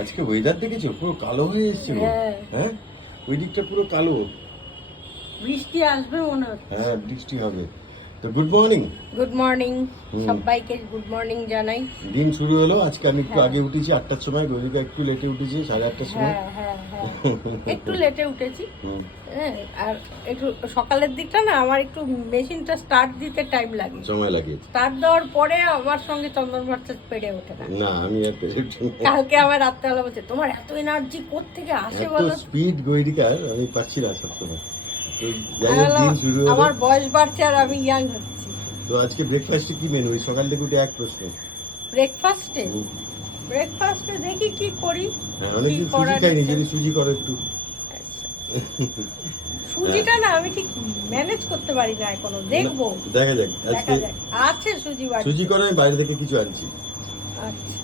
আজকে ওয়েদার দেখেছো পুরো কালো হয়ে এসেছিল। হ্যাঁ ওই দিকটা পুরো কালো। বৃষ্টি আসবে মনে হচ্ছে। হ্যাঁ বৃষ্টি হবে। তো গুড মর্নিং। গুড মর্নিং সবাইকে, গুড মর্নিং জানাই। দিন শুরু হলো। আজকে আমি একটু আগে উঠেছি 8টার সময়, রোজিকা একটু লেটে উঠেছে 8:30টার সময়। হ্যাঁ একটু লেটে উঠেছি। হ্যাঁ, আর একটু সকালের দিকটা না আমার একটু মেশিনটা স্টার্ট দিতে টাইম লাগে, সময় লাগে। স্টার্ট দেওয়ার পরে আমার সঙ্গে চন্দন ভট্টাচার্য পেরে ওঠে না। না আমি আর পেরেছি না। কালকে আবার রাত্রেবেলা বলছে তোমার এত এনার্জি কোত্থেকে আসে এত বলো। স্পিড গৈরিকার আমি পাচ্ছি না সবসময়। তো যাই হোক দিন শুরু হলো। আমার বয়স বাড়ছে আর আমি ইয়াং হচ্ছি। তো আজকে ব্রেকফাস্টে কি মেনু? ওই সকাল থেকে উঠে এক প্রশ্ন। ব্রেকফাস্টে দেখি কি করি। হ্যাঁ অনেকদিন সুজি খাইনি, যদি সুজি করো একটু। সুজিটা না আমি ঠিক ম্যানেজ করতে পারি না এখনো, দেখবো দেখা যাক আজকে আছে সুজি বাড়ি। সুজি করো, আমি বাইরে থেকে কিছু আনছি। আচ্ছা